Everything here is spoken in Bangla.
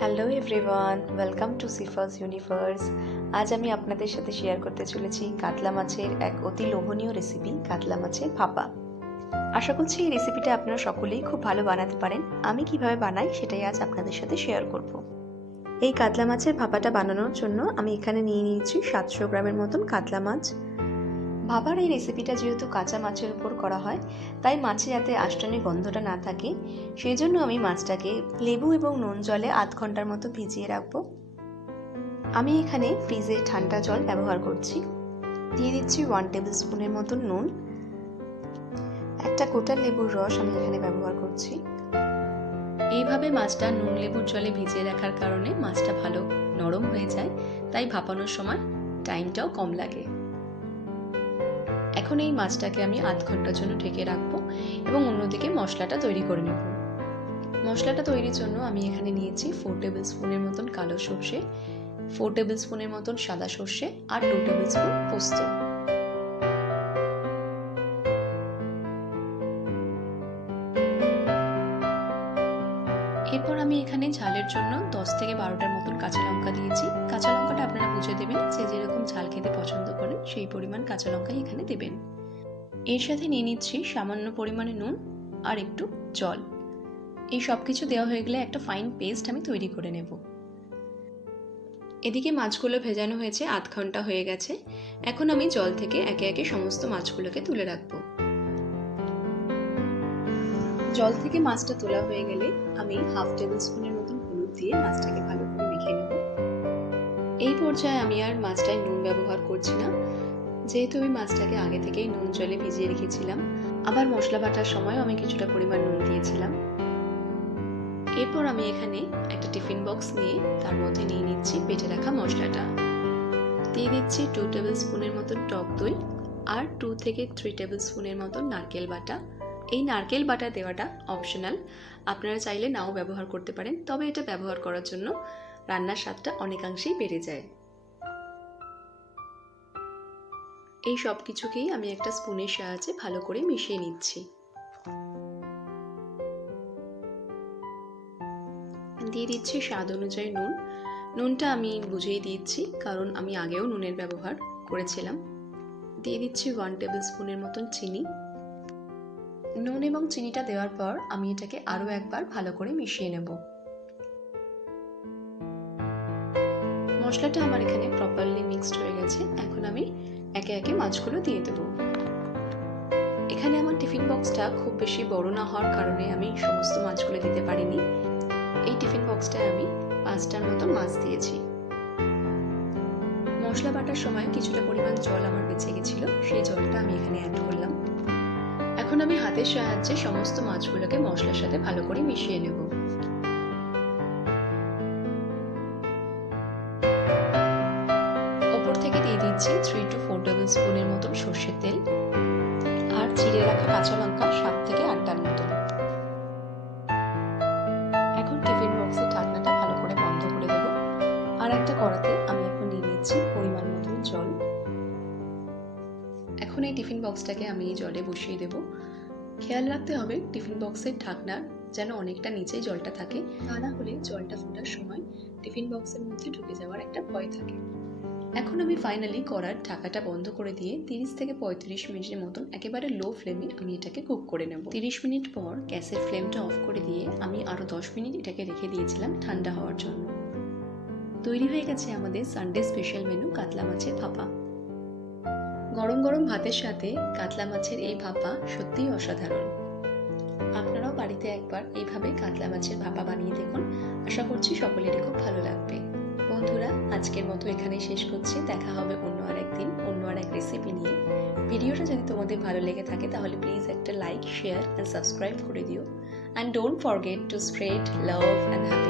Hello everyone, welcome to Sifa's universe. আজ আমি আপনাদের সাথে শেয়ার করতে চলেছি কাতলা মাছের এক অতি লোভনীয় রেসিপি, কাতলা মাছের ভাপা। আশা করছি এই রেসিপিটা আপনারা সকলেই খুব ভালো বানাতে পারেন। আমি কিভাবে বানাই সেটাই আজ আপনাদের সাথে শেয়ার করব। এই কাতলা মাছের ভাপাটা বানানোর জন্য আমি এখানে নিয়ে নিয়েছি 700 গ্রামের মতন কাতলা মাছ। ভাপার এই রেসিপিটা যেহেতু কাঁচা মাছের উপর করা হয়, তাই মাছে যাতে আঁশটানি গন্ধটা না থাকে, সেই জন্য আমি মাছটাকে লেবু এবং নুন জলে আধ ঘন্টার মতো ভিজিয়ে রাখবো। আমি এখানে ফ্রিজে ঠান্ডা জল ব্যবহার করছি। দিয়ে দিচ্ছি 1 টেবিল স্পুনের মতন নুন। একটা গোটা লেবুর রস আমি এখানে ব্যবহার করছি। এইভাবে মাছটা নুন লেবুর জলে ভিজিয়ে রাখার কারণে মাছটা ভালো নরম হয়ে যায়, তাই ভাপানোর সময় টাইমটাও কম লাগে। এখন এই মাছটাকে আমি আধ ঘন্টার জন্য ঢেকে রাখবো এবং অন্যদিকে মশলাটা তৈরি করে নেব। মশলাটা তৈরির জন্য আমি এখানে নিয়েছি 4 টেবিল স্পুনের মতন কালো সর্ষে, 4 টেবিল স্পুনের মতন সাদা সর্ষে আর 2 টেবিল স্পুন পোস্ত। এরপর আমি এখানে ঝালের জন্য 10 থেকে 12টার মতন কাঁচা লঙ্কা দিয়েছি। কাঁচা লঙ্কাটা আপনারা বুঝে দেবেন, যে যেরকম ঝাল খেতে পছন্দ করেন সেই পরিমাণ কাঁচা লঙ্কাই এখানে দেবেন। এর সাথে নিয়ে নিচ্ছি সামান্য পরিমাণে নুন আর একটু জল। এই সব কিছু দেওয়া হয়ে গেলে একটা ফাইন পেস্ট আমি তৈরি করে নেব। এদিকে মাছগুলো ভেজানো হয়েছে, আধ ঘন্টা হয়ে গেছে। এখন আমি জল থেকে একে একে সমস্ত মাছগুলোকে তুলে রাখবো। জল থেকে মাছটা তোলা হয়ে গেলে আমি 1/2 টেবিল স্পুনের মতন হলুদ দিয়ে মাছটাকে ভালো করে মেখে নেব। এই পর্যায়ে আমি আর মাছটায় নুন ব্যবহার করছি না, যেহেতু আমি মাছটাকে আগে থেকেই নুন জলে ভিজিয়ে রেখেছিলাম। আবার মশলা বাটার সময় আমি কিছুটা পরিমাণ নুন দিয়েছিলাম। এরপর আমি এখানে একটা টিফিন বক্স নিয়ে তার মধ্যে নিয়ে নিচ্ছি বেটে রাখা মশলাটা। দিয়ে দিচ্ছি 2 টেবিল স্পুনের মতন টক দই আর 2 থেকে 3 টেবিল স্পুনের মতন নারকেল বাটা। এই নারকেল বাটা দেওয়াটা অপশনাল, আপনারা চাইলে নাও ব্যবহার করতে পারেন, তবে এটা ব্যবহার করার জন্য রান্নার স্বাদটা অনেকাংশেই বেড়ে যায়। এই সব কিছুকেই আমি একটা স্পুনের সাহায্যে ভালো করে মিশিয়ে নিচ্ছি। দিয়ে দিচ্ছি স্বাদ অনুযায়ী নুন। নুনটা আমি বুঝেই দিচ্ছি, কারণ আমি আগেও নুনের ব্যবহার করেছিলাম। দিয়ে দিচ্ছি 1 টেবিল স্পুনের মতন চিনি। নুন এবং চিনিটা দেওয়ার পর আমি এটাকে আরও একবার ভালো করে মিশিয়ে নেব। মশলাটা আমার এখানে প্রপারলি মিক্সড হয়ে গেছে। এখন আমি একে একে মাছগুলো দিয়ে দেব। এখানে আমার টিফিন বক্সটা খুব বেশি বড় না হওয়ার কারণে আমি সমস্ত মাছগুলো দিতে পারিনি। এই টিফিন বক্সটায় আমি 5টার মতো মাছ দিয়েছি। মশলা বাটার সময় কিছুটা পরিমাণ জল আমার বেঁচে গেছিল, সেই জলটা আমি এখানে অ্যাড করলাম। এখন আমি হাতের সাহায্যে সমস্ত মাছগুলোকে মশলার সাথে ভালো করে মিশিয়ে নেব। ওপর থেকে দিয়ে দিচ্ছি 3 to 4 টেবিল স্পুনের মতন সর্ষের তেল আর চিড়ে রাখা কাঁচা লঙ্কা 7 থেকে 8টার মতন। এখন টিফিন বক্সের ঢাকনাটা ভালো করে বন্ধ করে দেব। আর একটা কড়াতে আমি এখন নিয়ে নিচ্ছি পরিমাণ মতন জল। এখন এই টিফিন বক্সটাকে আমি এই জলে বসিয়ে দেব। খেয়াল রাখতে হবে টিফিন বক্সের ঢাকনার যেন অনেকটা নিচেই জলটা থাকে, তা না হলে জলটা ফোটার সময় টিফিন বক্সের মধ্যে ঢুকে যাওয়ার একটা ভয় থাকে। এখন আমি ফাইনালি কড়ার ঢাকাটা বন্ধ করে দিয়ে 30 থেকে 35 মিনিটের মতন একেবারে লো ফ্লেমে আমি এটাকে কুক করে নেব। 30 মিনিট পর গ্যাসের ফ্লেমটা অফ করে দিয়ে আমি আরও 10 মিনিট এটাকে রেখে দিয়েছিলাম ঠান্ডা হওয়ার জন্য। তৈরি হয়ে গেছে আমাদের সানডে স্পেশাল মেনু কাতলা মাছের ভাপা। গরম গরম ভাতের সাথে কাতলা মাছের এই ভাপা সত্যিই অসাধারণ। আপনারাও বাড়িতে একবার এইভাবে কাতলা মাছের ভাপা বানিয়ে দেখুন। আশা করছি সকলেরই খুব ভালো লাগবে। বন্ধুরা, আজকের মতো এখানেই শেষ করছি। দেখা হবে অন্য আরেকদিন অন্য আরেক রেসিপি নিয়ে। ভিডিওটা যদি তোমাদের ভালো লেগে থাকে তাহলে প্লিজ একটা লাইক, শেয়ার অ্যান্ড সাবস্ক্রাইব করে দিও। And don't forget to spread love and happy